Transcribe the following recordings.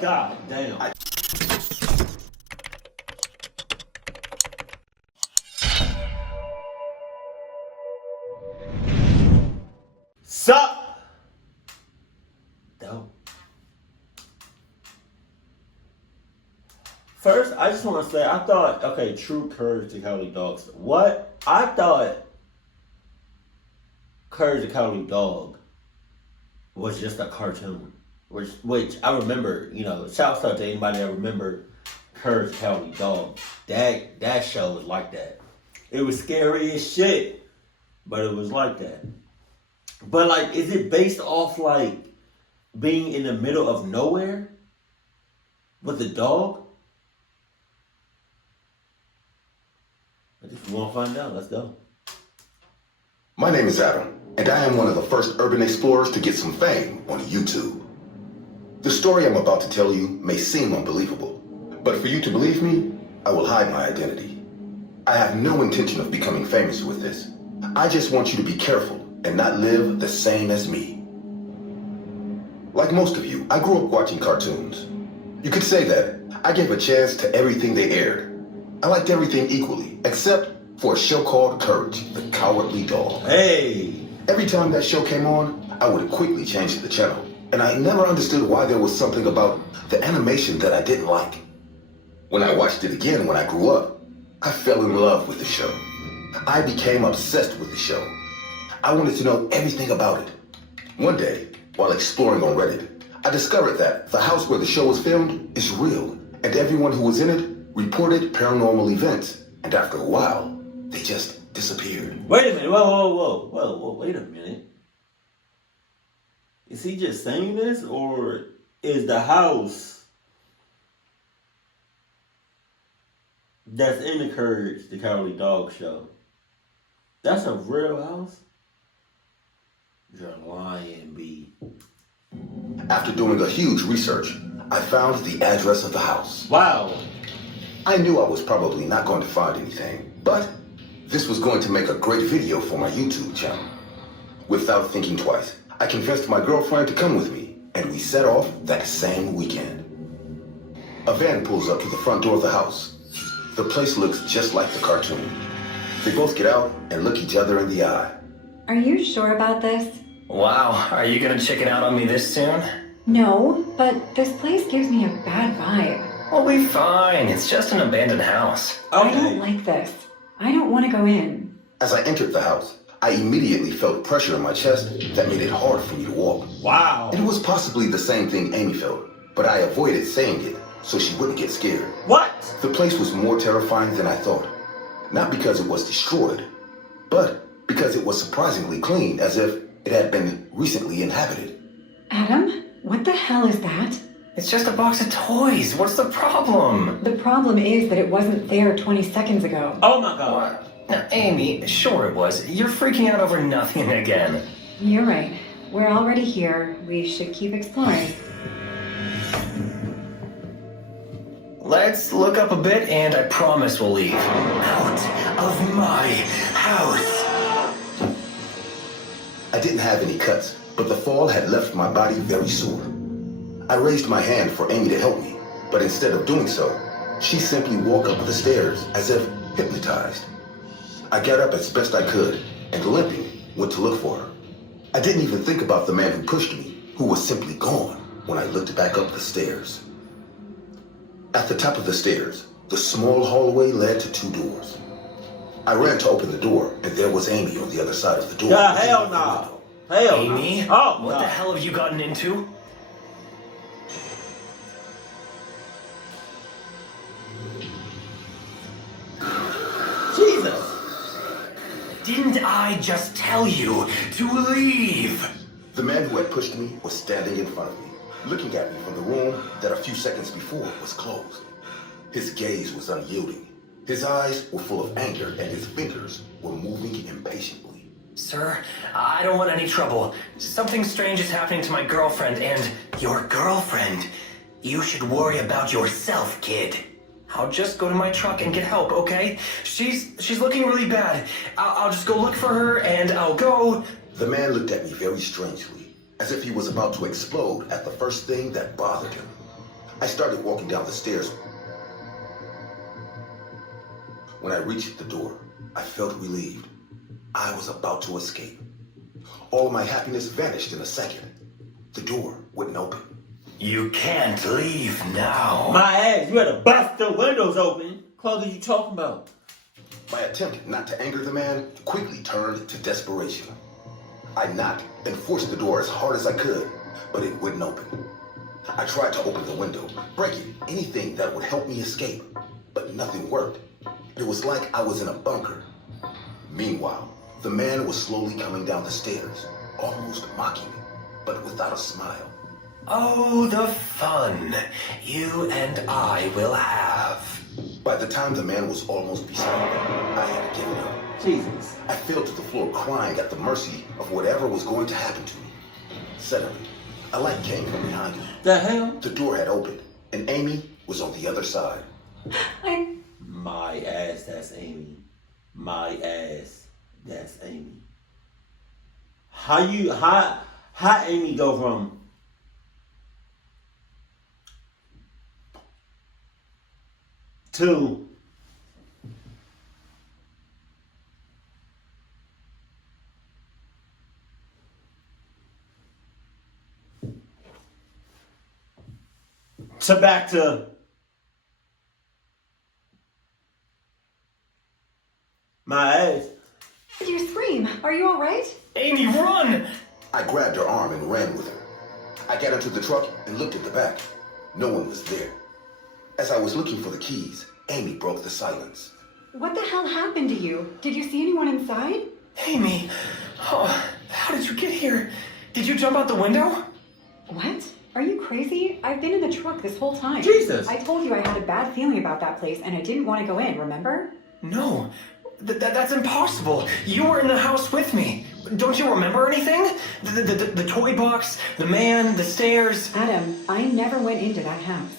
God damn. Sup? Dope. First, I just want to say, I thought, okay, True Courage the Cowardly Dog. What? I thought Courage the Cowardly Dog was just a cartoon. Which I remember, you know, shouts out to anybody that remember Courage the Cowardly Dog. That show was like that. It was scary as shit, but it was like that. But, like, is it based off, like, being in the middle of nowhere with a dog? If you want to find out, let's go. My name is Adam, and I am one of the first urban explorers to get some fame on YouTube. The story I'm about to tell you may seem unbelievable, but for you to believe me, I will hide my identity. I have no intention of becoming famous with this. I just want you to be careful and not live the same as me. Like most of you, I grew up watching cartoons. You could say that I gave a chance to everything they aired. I liked everything equally, except for a show called Courage, the Cowardly Dog. Hey! Every time that show came on, I would quickly change the channel. And I never understood why there was something about the animation that I didn't like. When I watched it again when I grew up, I fell in love with the show. I became obsessed with the show. I wanted to know everything about it. One day, while exploring on Reddit, I discovered that the house where the show was filmed is real, and everyone who was in it reported paranormal events, and after a while, they just disappeared. Wait a minute, whoa, wait a minute. Is he just saying this, or is the house that's in the Courage the Cowardly Dog show, that's a real house? You're lying, B. After doing a huge research, I found the address of the house. Wow. I knew I was probably not going to find anything, but this was going to make a great video for my YouTube channel. Without thinking twice, I convinced my girlfriend to come with me, and we set off that same weekend. A van pulls up to the front door of the house. The place looks just like the cartoon. They both get out and look each other in the eye. Are you sure about this? Wow, are you gonna chicken out on me this soon? No, but this place gives me a bad vibe. We'll be fine, it's just an abandoned house. I don't like this. I don't want to go in. As I entered the house, I immediately felt pressure in my chest that made it hard for me to walk. Wow. It was possibly the same thing Amy felt, but I avoided saying it so she wouldn't get scared. What? The place was more terrifying than I thought. Not because it was destroyed, but because it was surprisingly clean, as if it had been recently inhabited. Adam, what the hell is that? It's just a box of toys. What's the problem? The problem is that it wasn't there 20 seconds ago. Oh my God. What? Now, Amy, sure it was. You're freaking out over nothing again. You're right. We're already here. We should keep exploring. Let's look up a bit and I promise we'll leave. Out of my house. I didn't have any cuts, but the fall had left my body very sore. I raised my hand for Amy to help me, but instead of doing so, she simply walked up the stairs as if hypnotized. I got up as best I could and limping went to look for her. I didn't even think about the man who pushed me, who was simply gone when I looked back up the stairs. At the top of the stairs, the small hallway led to two doors. I ran to open the door, and there was Amy on the other side of the door. God, hell no. Hell Amy? no. Oh, what no. the hell have you gotten into? Jesus. Didn't I just tell you to leave? The man who had pushed me was standing in front of me, looking at me from the room that a few seconds before was closed. His gaze was unyielding. His eyes were full of anger, and his fingers were moving impatiently. Sir, I don't want any trouble. Something strange is happening to my girlfriend and your girlfriend. You should worry about yourself, kid. I'll just go to my truck and get help, okay? She's looking really bad. I'll just go look for her and I'll go. The man looked at me very strangely, as if he was about to explode at the first thing that bothered him. I started walking down the stairs. When I reached the door, I felt relieved. I was about to escape. All of my happiness vanished in a second. The door wouldn't open. You can't leave now. My ass, you had to bust the windows open. What are you talking about? My attempt not to anger the man quickly turned to desperation. I knocked and forced the door as hard as I could, but it wouldn't open. I tried to open the window, breaking anything that would help me escape, but nothing worked. It was like I was in a bunker. Meanwhile, the man was slowly coming down the stairs, almost mocking me, but without a smile. Oh, the fun you and I will have. By the time the man was almost beside me, I had given up. Jesus. I fell to the floor crying at the mercy of whatever was going to happen to me. Suddenly, a light came from behind me. The hell? The door had opened, and Amy was on the other side. My ass, that's Amy. My ass, that's Amy. How Amy go from to back to my ass? You scream. Are you all right? Amy, run! I grabbed her arm and ran with her. I got into the truck and looked at the back. No one was there. As I was looking for the keys, Amy broke the silence. What the hell happened to you? Did you see anyone inside? Amy, oh, how did you get here? Did you jump out the window? What? Are you crazy? I've been in the truck this whole time. Jesus. I told you I had a bad feeling about that place and I didn't want to go in, remember? No, that's impossible. You were in the house with me. Don't you remember anything? The toy box, the man, the stairs. Adam, I never went into that house.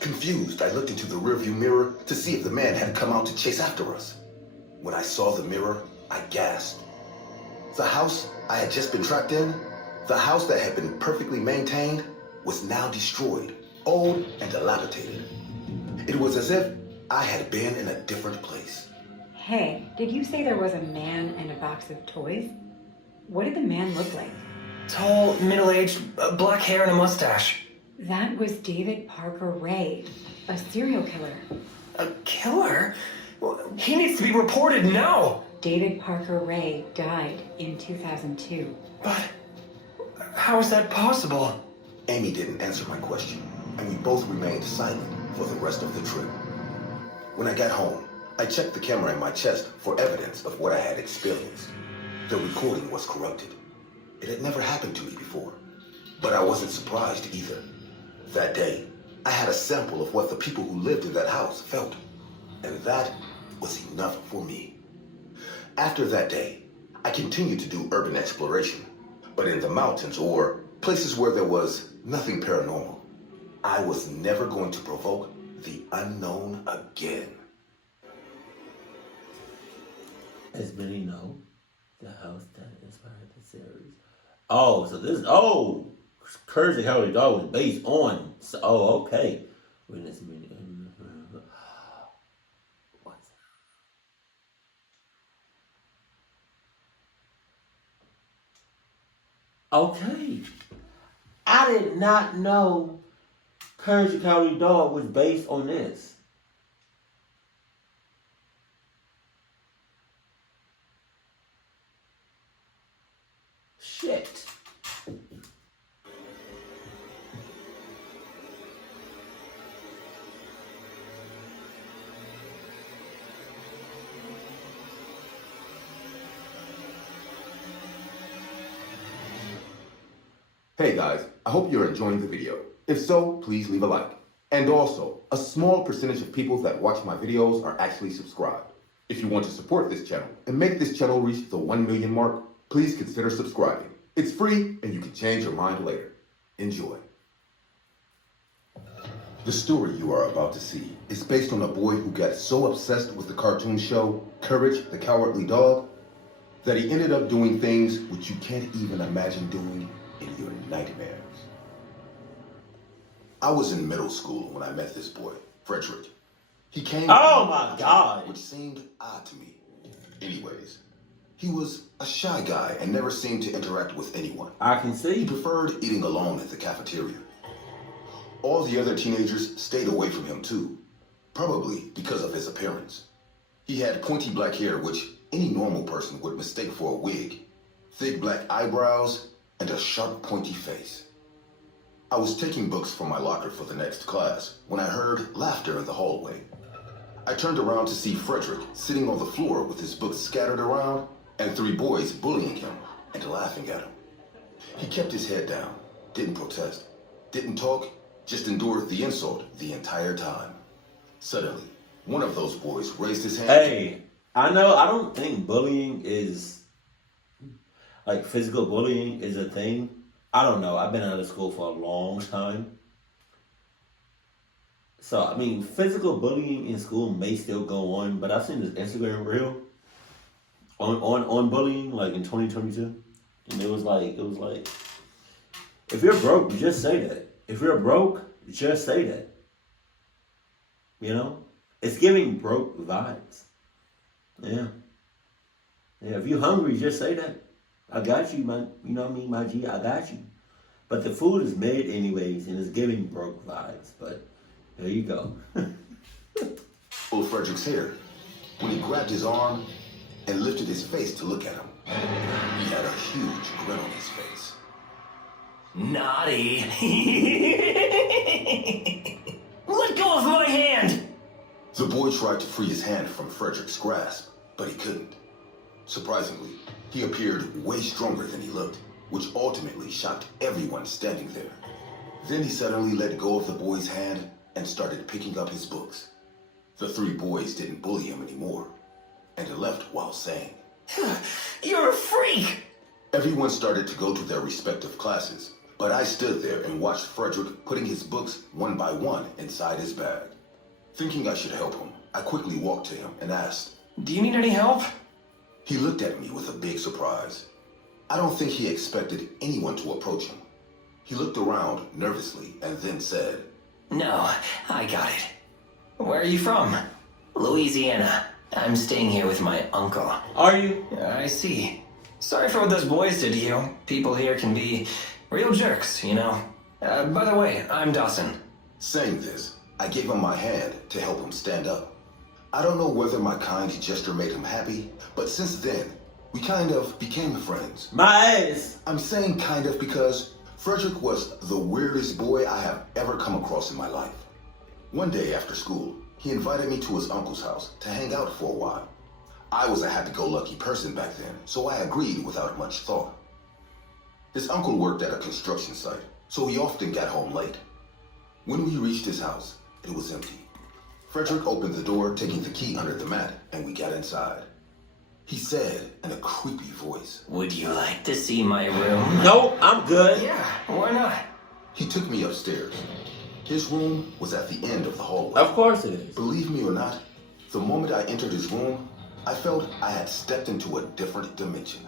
Confused, I looked into the rearview mirror to see if the man had come out to chase after us. When I saw the mirror, I gasped. The house I had just been trapped in, the house that had been perfectly maintained, was now destroyed, old and dilapidated. It was as if I had been in a different place. Hey, did you say there was a man and a box of toys? What did the man look like? Tall, middle-aged, black hair and a mustache. That was David Parker Ray, a serial killer. A killer? Well, he needs to be reported now. David Parker Ray died in 2002. But how is that possible? Amy didn't answer my question, and we both remained silent for the rest of the trip. When I got home, I checked the camera in my chest for evidence of what I had experienced. The recording was corrupted. It had never happened to me before, but I wasn't surprised either. That day, I had a sample of what the people who lived in that house felt, and that was enough for me. After that day, I continued to do urban exploration, but in the mountains or places where there was nothing paranormal. I was never going to provoke the unknown again. As many know, the house that inspired the series. Oh, so this Courage the Cowardly Dog was based on. So, okay. Witness me. What's okay. I did not know Courage the Cowardly Dog was based on this. Shit. Hey guys, I hope you're enjoying the video. If so, please leave a like. And also, a small percentage of people that watch my videos are actually subscribed. If you want to support this channel and make this channel reach the 1 million mark, please consider subscribing. It's free and you can change your mind later. Enjoy. The story you are about to see is based on a boy who got so obsessed with the cartoon show Courage the Cowardly Dog that he ended up doing things which you can't even imagine doing in your nightmares. I was in middle school when I met this boy, Frederick. He came Oh from my a God. which seemed odd to me. Anyways, he was a shy guy and never seemed to interact with anyone. I can He see. preferred eating alone at the cafeteria. All the other teenagers stayed away from him too, probably because of his appearance. He had pointy black hair, which any normal person would mistake for a wig, thick black eyebrows, and a sharp, pointy face. I was taking books from my locker for the next class when I heard laughter in the hallway. I turned around to see Frederick sitting on the floor with his books scattered around and 3 boys bullying him and laughing at him. He kept his head down, didn't protest, didn't talk, just endured the insult the entire time. Suddenly, one of those boys raised his hand. Hey, I don't think bullying is, like, physical bullying is a thing. I don't know. I've been out of school for a long time. So, I mean, physical bullying in school may still go on, but I've seen this Instagram reel on bullying, like, in 2022. And it was like, if you're broke, just say that. If you're broke, just say that. You know? It's giving broke vibes. Yeah. Yeah, if you're hungry, just say that. I got you, man. You know what I mean, my G, I got you. But the food is made anyways, and it's giving broke vibes. But there you go. Pulled Frederick's hair when he grabbed his arm and lifted his face to look at him. He had a huge grin on his face. Naughty. Let go of my hand! The boy tried to free his hand from Frederick's grasp, but he couldn't. Surprisingly, he appeared way stronger than he looked, which ultimately shocked everyone standing there. Then he suddenly let go of the boy's hand and started picking up his books. The 3 boys didn't bully him anymore, and left while saying, You're a freak! Everyone started to go to their respective classes, but I stood there and watched Frederick putting his books one by one inside his bag. Thinking I should help him, I quickly walked to him and asked, Do you need any help? He looked at me with a big surprise. I don't think he expected anyone to approach him. He looked around nervously and then said, No, I got it. Where are you from? Louisiana. I'm staying here with my uncle. Are you? I see. Sorry for what those boys did to you. People here can be real jerks, you know. By the way, I'm Dawson. Saying this, I gave him my hand to help him stand up. I don't know whether my kind gesture made him happy, but since then, we kind of became friends. My ass. I'm saying kind of because Frederick was the weirdest boy I have ever come across in my life. One day after school, he invited me to his uncle's house to hang out for a while. I was a happy-go-lucky person back then, so I agreed without much thought. His uncle worked at a construction site, so he often got home late. When we reached his house, it was empty. Frederick opened the door, taking the key under the mat, and we got inside. He said in a creepy voice, Would you like to see my room? No, I'm good. Yeah, why not? He took me upstairs. His room was at the end of the hallway. Of course it is. Believe me or not, the moment I entered his room, I felt I had stepped into a different dimension.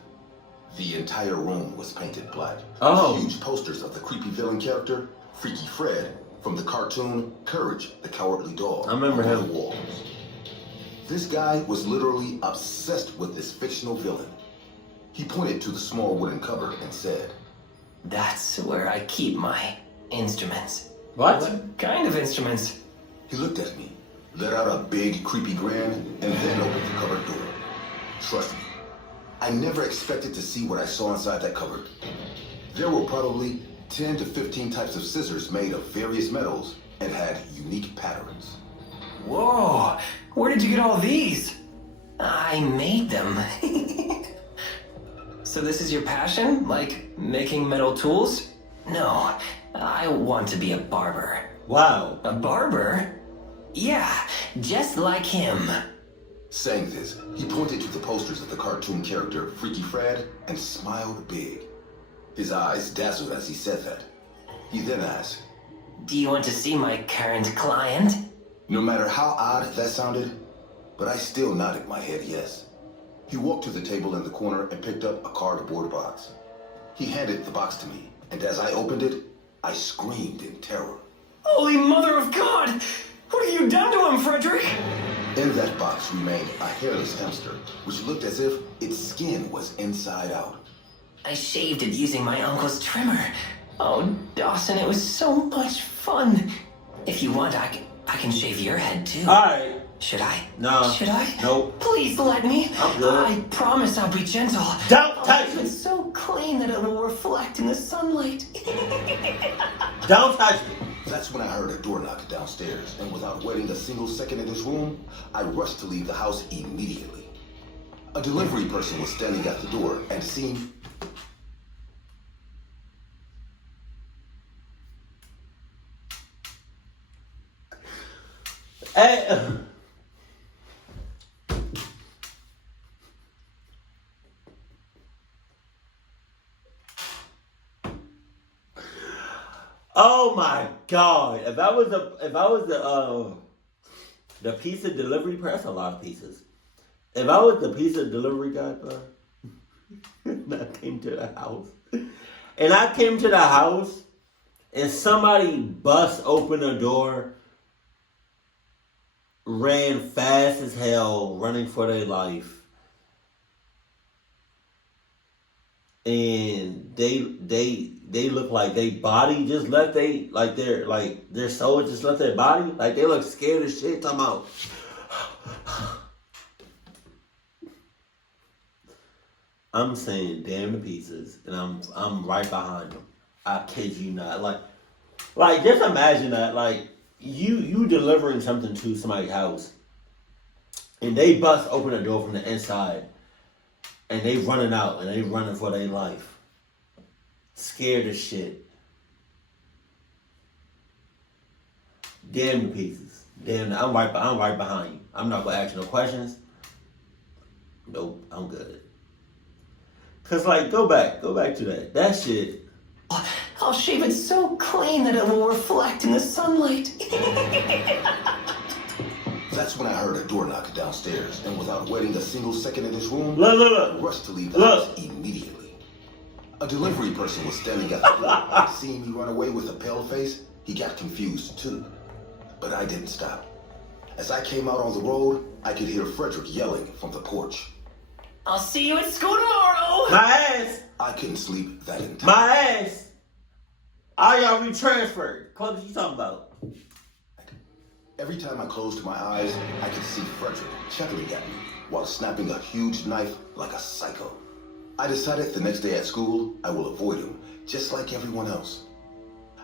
The entire room was painted black. Oh. Huge posters of the creepy villain character, Freaky Fred, from the cartoon Courage the Cowardly Dog. I remember on him. the walls. This guy was literally obsessed with this fictional villain. He pointed to the small wooden cupboard and said, That's where I keep my instruments. What? What kind of instruments? He looked at me, let out a big creepy grin, and then opened the cupboard door. Trust me, I never expected to see what I saw inside that cupboard. There were probably 10 to 15 types of scissors made of various metals and had unique patterns. Whoa, where did you get all these? I made them. So this is your passion? Like making metal tools? No, I want to be a barber. Wow. A barber? Yeah, just like him. Saying this, he pointed to the posters of the cartoon character Freaky Fred and smiled big. His eyes dazzled as he said that. He then asked, Do you want to see my current client? no matter how odd that sounded, but I still nodded my head yes. He walked to the table in the corner and picked up a cardboard box. He handed the box to me, and as I opened it, I screamed in terror. Holy Mother of God! What have you done to him, Frederick? In that box remained a hairless hamster, which looked as if its skin was inside out. I shaved it using my uncle's trimmer. Oh, Dawson, it was so much fun. If you want, I can shave your head, too. Alright. Should I? No. Should I? Nope. Please let me. I'm good. I promise I'll be gentle. Don't I'll touch leave me. it so clean that it will reflect in the sunlight. Don't touch me. That's when I heard a door knock downstairs, and without waiting a single second in this room, I rushed to leave the house immediately. A delivery person was standing at the door and seemed... Hey. Oh my God! If I was the pizza delivery person, that's a lot of pizzas. If I was the pizza delivery guy, bro, and I came to the house, and somebody bust open the door, ran fast as hell, running for their life, and they look like they body just left their soul just left their body, like they look scared as shit. Talking about, I'm saying damn the pizzas, and I'm right behind them. I kid you not. Like just imagine that, like you delivering something to somebody's house, and they bust open the door from the inside, and they running out, and they running for their life, scared as shit. Damn the pizzas. Damn, I'm right behind you. I'm not gonna ask you no questions. Nope, I'm good. Cause like, go back to that. That shit. I'll shave it so clean that it will reflect in the sunlight. That's when I heard a door knock downstairs, and without waiting a single second in this room, Look. I rushed to leave the house immediately. A delivery person was standing at the door, and seeing me run away with a pale face, he got confused too. But I didn't stop. As I came out on the road, I could hear Frederick yelling from the porch. I'll see you at school tomorrow. My ass. I couldn't sleep that entire My ass. All y'all retransferred. What are you talking about? Every time I closed my eyes, I could see Frederick chuckling at me while snapping a huge knife like a psycho. I decided the next day at school, I will avoid him, just like everyone else.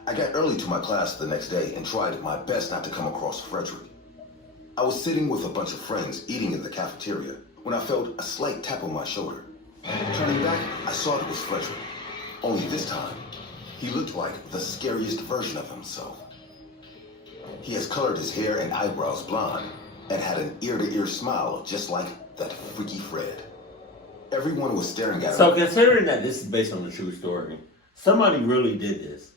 I got early to my class the next day and tried my best not to come across Frederick. I was sitting with a bunch of friends eating in the cafeteria when I felt a slight tap on my shoulder. Turning back, I saw it was Frederick. Only this time, he looked like the scariest version of himself. He has colored his hair and eyebrows blonde and had an ear-to-ear smile just like that freaky Fred. Everyone was staring at him. So considering that this is based on a true story, somebody really did this.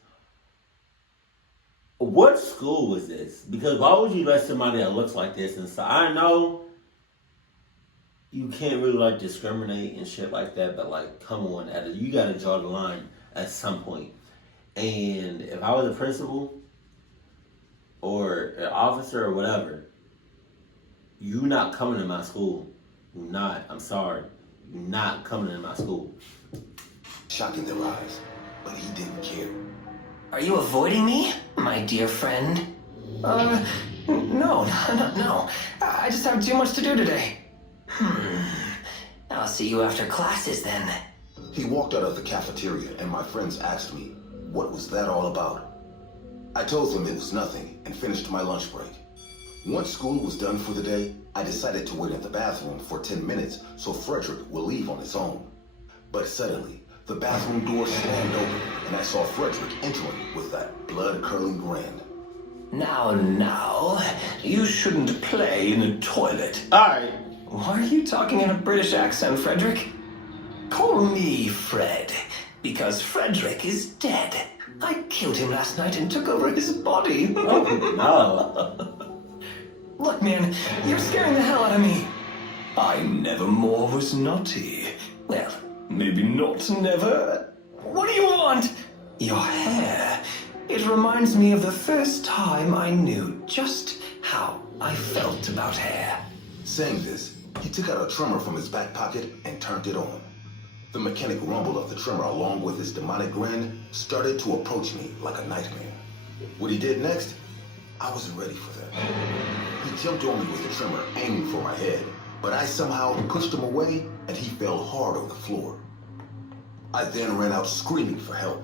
What school was this? Because why would you let somebody that looks like this inside? I know you can't really like discriminate and shit like that, but like, come on, you gotta draw the line at some point. And if I was a principal or an officer or whatever, you not coming to my school. You not. I'm sorry. You not coming to my school. Shock in their eyes, but he didn't care. Are you avoiding me, my dear friend? No. I just have too much to do today. I'll see you after classes then. He walked out of the cafeteria and my friends asked me, what was that all about? I told them it was nothing and finished my lunch break. Once school was done for the day, I decided to wait in the bathroom for 10 minutes so Frederick will leave on his own. But suddenly, the bathroom door slammed open and I saw Frederick entering with that blood-curdling grin. Now, you shouldn't play in the toilet. Alright. Why are you talking in a British accent, Frederick? Call me Fred, because Frederick is dead. I killed him last night and took over his body. Oh, no. Look, man, you're scaring the hell out of me. I never more was naughty. Well, maybe not never. What do you want? Your hair. It reminds me of the first time I knew just how I felt about hair. Saying this, he took out a trimmer from his back pocket and turned it on. The mechanic rumble of the trimmer along with his demonic grin started to approach me like a nightmare. What he did next, I wasn't ready for that. He jumped on me with the trimmer, aiming for my head, but I somehow pushed him away and he fell hard on the floor. I then ran out screaming for help.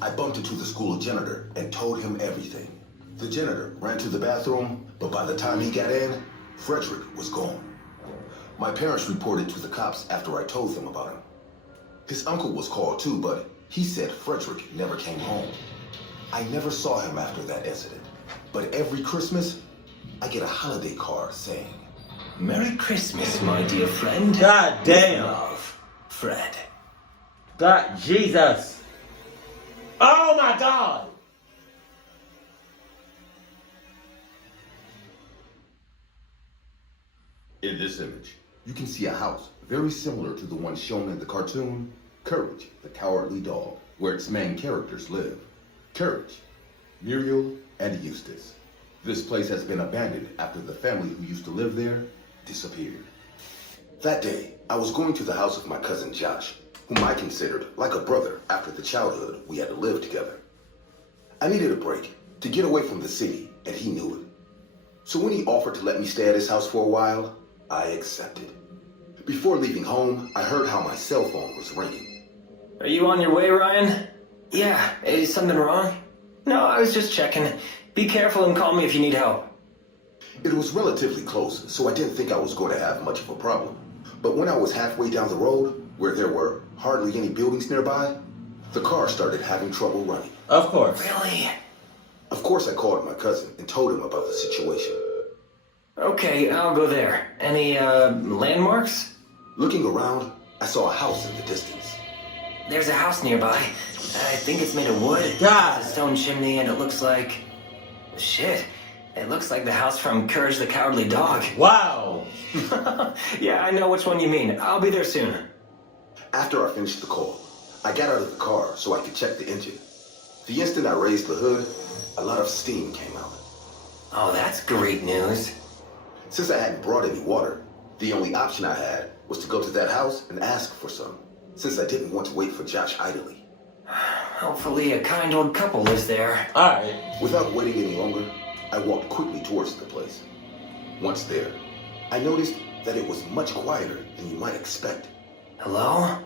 I bumped into the school janitor and told him everything. The janitor ran to the bathroom, but by the time he got in, Frederick was gone. My parents reported to the cops after I told them about him. His uncle was called too, but he said Frederick never came home. I never saw him after that incident, but every Christmas, I get a holiday card saying, Merry Christmas, my dear friend. God damn. With love, Fred. God, Jesus. Oh my God. In this image, you can see a house very similar to the one shown in the cartoon, Courage, the Cowardly Dog, where its main characters live. Courage, Muriel, and Eustace. This place has been abandoned after the family who used to live there disappeared. That day, I was going to the house of my cousin Josh, whom I considered like a brother after the childhood we had to live together. I needed a break to get away from the city, and he knew it. So when he offered to let me stay at his house for a while, I accepted. Before leaving home, I heard how my cell phone was ringing. Are you on your way, Ryan? Yeah, is something wrong? No, I was just checking. Be careful and call me if you need help. It was relatively close, so I didn't think I was going to have much of a problem. But when I was halfway down the road, where there were hardly any buildings nearby, the car started having trouble running. Of course. Really? Of course, I called my cousin and told him about the situation. Okay, I'll go there. Any, landmarks? Looking around, I saw a house in the distance. There's a house nearby. I think it's made of wood. God. It's a stone chimney, and it looks like... Shit. It looks like the house from Courage the Cowardly Dog. Wow. Yeah, I know which one you mean. I'll be there soon. After I finished the call, I got out of the car so I could check the engine. The instant I raised the hood, a lot of steam came out. Oh, that's great news. Since I hadn't brought any water, the only option I had was to go to that house and ask for some, since I didn't want to wait for Josh idly. Hopefully a kind old couple lives there. Alright. Without waiting any longer, I walked quickly towards the place. Once there, I noticed that it was much quieter than you might expect. Hello?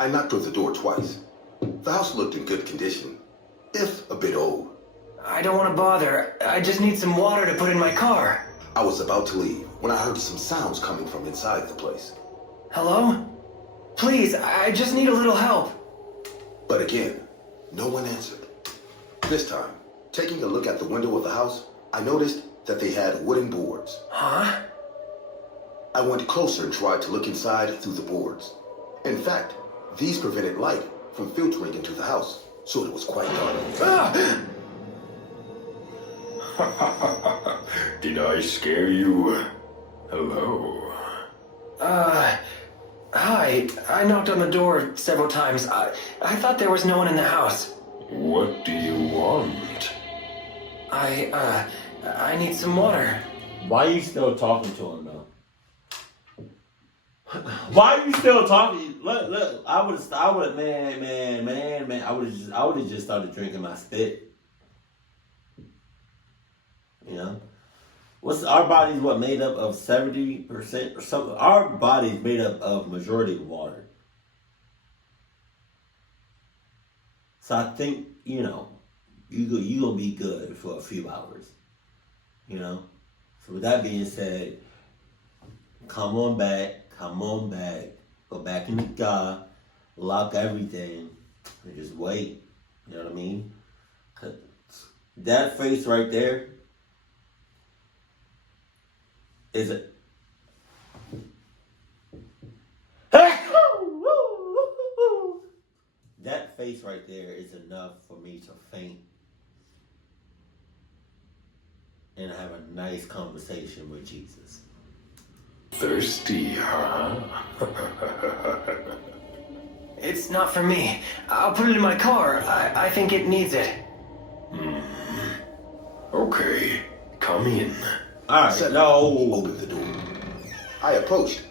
I knocked on the door twice. The house looked in good condition, if a bit old. I don't want to bother. I just need some water to put in my car. I was about to leave when I heard some sounds coming from inside the place. Hello? Please, I just need a little help. But again, no one answered. This time, taking a look at the window of the house, I noticed that they had wooden boards. Huh? I went closer and tried to look inside through the boards. In fact, these prevented light from filtering into the house, so it was quite dark. Ah! Did I scare you? Hello? Hi. I knocked on the door several times. I thought there was no one in the house. What do you want? I need some water. Why are you still talking to him though? Why are you still talking? Look, I would, man. I would have just started drinking my spit. You know, our body's made up of 70% or something. Our body's made up of majority water. So I think you gonna be good for a few hours. You know. So with that being said, come on back, go back in the car, lock everything, and just wait. You know what I mean? 'Cause that face right there is a that face right there is enough for me to faint and have a nice conversation with Jesus. Thirsty, huh? It's not for me. I'll put it in my car. I think it needs it. Okay, come in. Alright, Said no. opened the door. I approached,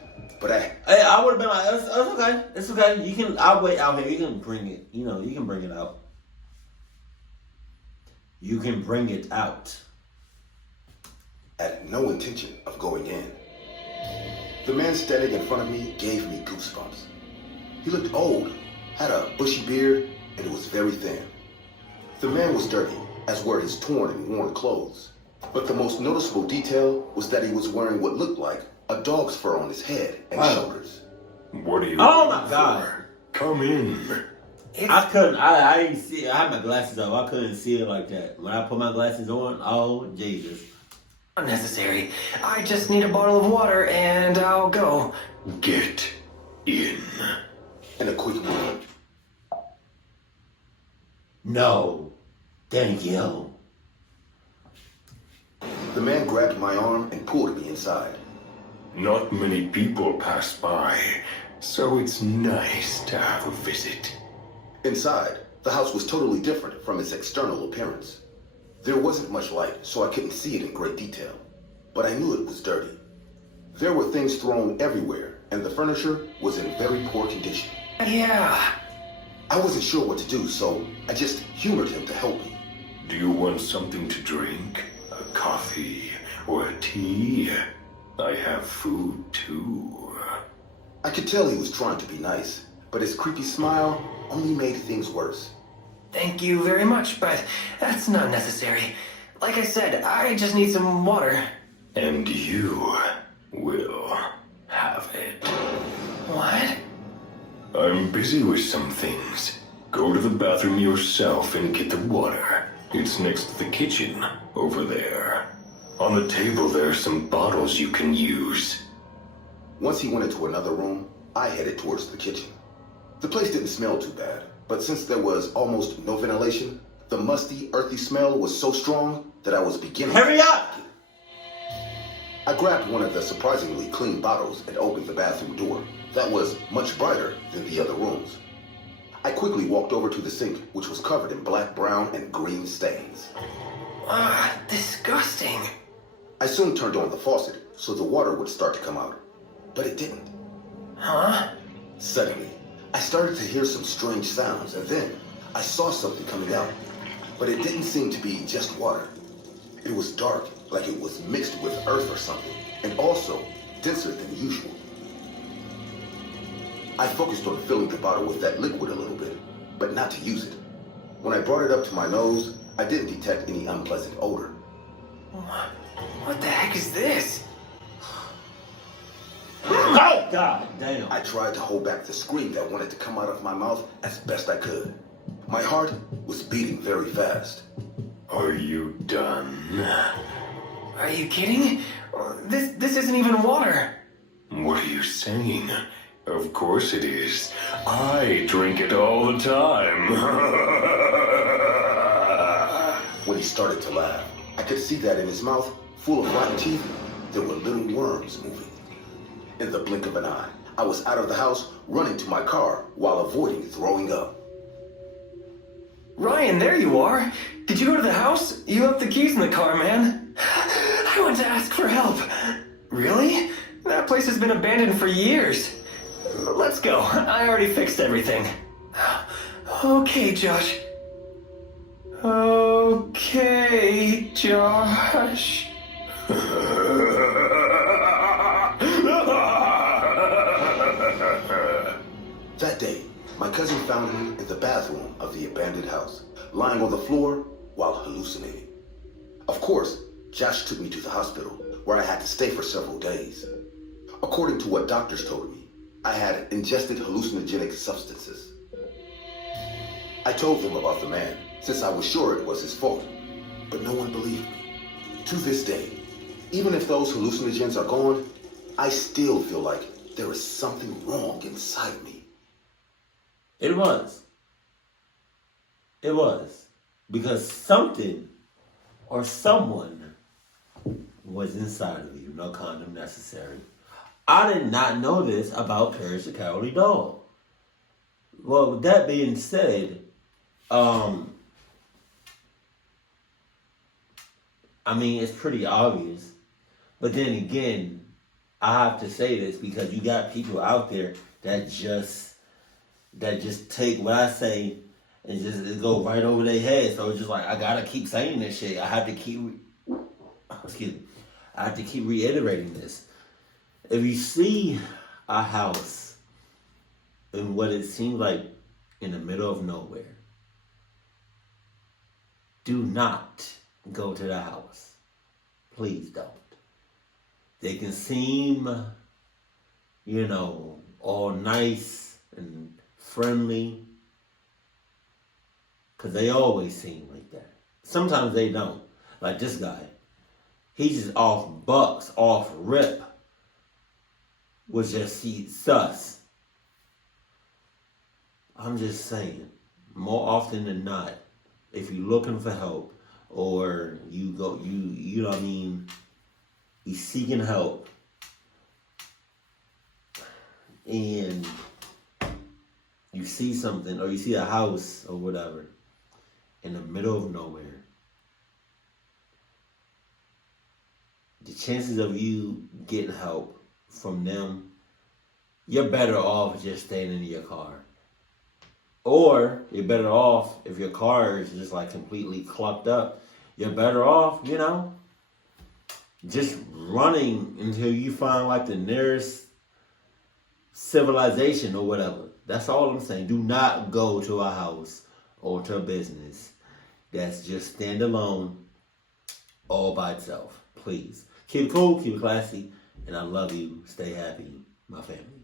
but Hey, I would have been like, it's okay. It's okay. I'll wait out here. You can bring it. You can bring it out. You can bring it out. had no intention of going in. The man standing in front of me gave me goosebumps. He looked old, had a bushy beard, and it was very thin. The man was dirty, as were his torn and worn clothes. But the most noticeable detail was that he was wearing what looked like a dog's fur on his head and shoulders. What are you Oh my waiting God. for? Come in. I couldn't. I didn't see it. I had my glasses up. I couldn't see it like that. When I put my glasses on, oh Jesus! Unnecessary. I just need a bottle of water and I'll go. Get in. And a quick move. No, thank you. The man grabbed my arm and pulled me inside. Not many people pass by, so it's nice to have a visit. Inside, the house was totally different from its external appearance. There wasn't much light, so I couldn't see it in great detail. But I knew it was dirty. There were things thrown everywhere, and the furniture was in very poor condition. Yeah. I wasn't sure what to do, so I just humored him to help me. Do you want something to drink? A coffee or a tea? I have food too. I could tell he was trying to be nice, but his creepy smile only made things worse. Thank you very much, but that's not necessary. Like I said, I just need some water. And you will have it. What? I'm busy with some things. Go to the bathroom yourself and get the water. It's next to the kitchen, over there. On the table there are some bottles you can use. Once he went into another room, I headed towards the kitchen. The place didn't smell too bad, but since there was almost no ventilation, the musty, earthy smell was so strong that I was beginning Hurry to up! I grabbed one of the surprisingly clean bottles and opened the bathroom door. That was much brighter than the other rooms. I quickly walked over to the sink, which was covered in black, brown, and green stains. Ah, disgusting. I soon turned on the faucet so the water would start to come out, but it didn't. Huh? Suddenly, I started to hear some strange sounds, and then I saw something coming out. But it didn't seem to be just water. It was dark, like it was mixed with earth or something, and also denser than usual. I focused on filling the bottle with that liquid a little bit, but not to use it. When I brought it up to my nose, I didn't detect any unpleasant odor. What the heck is this? Oh God, damn! I tried to hold back the scream that wanted to come out of my mouth as best I could. My heart was beating very fast. Are you done? Are you kidding? This isn't even water. What are you saying? Of course it is. I drink it all the time. When he started to laugh, I could see that in his mouth, full of rotten teeth, there were little worms moving. In the blink of an eye, I was out of the house, running to my car while avoiding throwing up. Ryan, there you are. Did you go to the house? You left the keys in the car, man. I went to ask for help. Really? That place has been abandoned for years. Let's go. I already fixed everything. Okay, Josh. Okay, Josh. That day, my cousin found him in the bathroom of the abandoned house, lying on the floor while hallucinating. Of course, Josh took me to the hospital, where I had to stay for several days. According to what doctors told me, I had ingested hallucinogenic substances. I told them about the man, since I was sure it was his fault, but no one believed me. To this day, even if those hallucinogens are gone, I still feel like there is something wrong inside me. It was. It was. Because something or someone was inside of you. No condom necessary. I did not know this about Courage the Cowardly Dog. Well, with that being said, I mean, it's pretty obvious. But then again, I have to say this because you got people out there that just take what I say and just it go right over their head. So it's just like I gotta keep saying this shit. I have to keep I have to keep reiterating this. If you see a house in what it seems like in the middle of nowhere, do not go to the house. Please don't. They can seem, all nice and friendly, because they always seem like that. Sometimes they don't. Like this guy. He's just off bucks, off rip. Was just sus. I'm just saying, more often than not, if you're looking for help or you know what I mean, you're seeking help and you see something or you see a house or whatever in the middle of nowhere, the chances of you getting help from them, you're better off just staying in your car. Or you're better off if your car is just like completely clucked up. You're better off, just running until you find like the nearest civilization or whatever. That's all I'm saying. Do not go to a house or to a business that's just standalone all by itself. Please. Keep it cool, keep it classy, and I love you. Stay happy, my family.